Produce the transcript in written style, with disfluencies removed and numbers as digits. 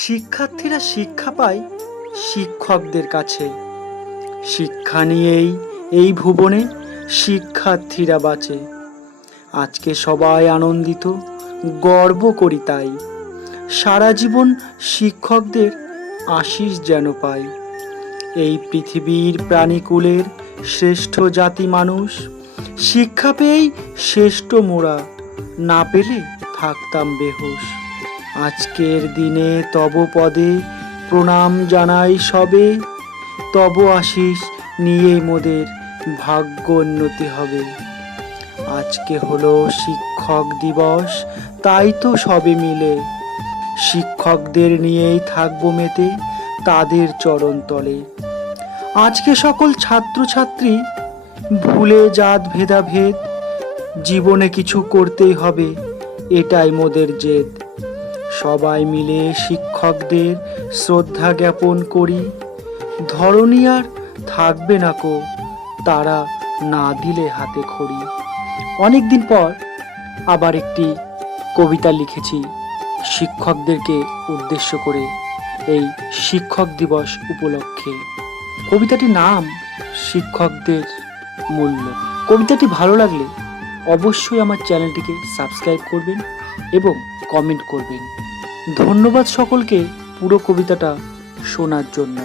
শিক্ষার্থীরা শিক্ষা পায় শিক্ষকদের কাছে। শিক্ষা নিয়েই এই ভুবনে শিক্ষার্থীরা বাঁচে। আজকে সবাই আনন্দিত, গর্ব করি তাই। সারা জীবন শিক্ষকদের আশিস যেন পাই। এই পৃথিবীর প্রাণীকুলের শ্রেষ্ঠ জাতি মানুষ। শিক্ষা পেয়েই শ্রেষ্ঠ মোরা, না পেলে থাকতাম বেহুশ। আজকের দিনে তব পদে প্রণাম জানাই সবে। তব আশিস নিয়ে মোদের ভাগ্য উন্নতি হবে। আজকে হলো শিক্ষক দিবস, তাই তো সবে মিলে শিক্ষকদের নিয়েই থাকবো মেতে তাদের চরণ তলে। আজকে সকল ছাত্রছাত্রী ভুলে জাত ভেদাভেদ, জীবনে কিছু করতেই হবে এটাই মোদের জেদ। সবাই মিলে শিক্ষকদের শ্রদ্ধা জ্ঞাপন করি। ধরনী আর থাকবে না কো তারা না দিলে হাতে খড়ি। অনেকদিন পর আবার একটি কবিতা লিখেছি শিক্ষকদেরকে উদ্দেশ্য করে এই শিক্ষক দিবস উপলক্ষে। কবিতাটির নাম শিক্ষকদের মূল্য। কবিতাটি ভালো লাগলে অবশ্যই আমার চ্যানেলটিকে সাবস্ক্রাইব করবেন এবং কমেন্ট করবেন। ধন্যবাদ সকলকে পুরো কবিতাটা শোনার জন্য।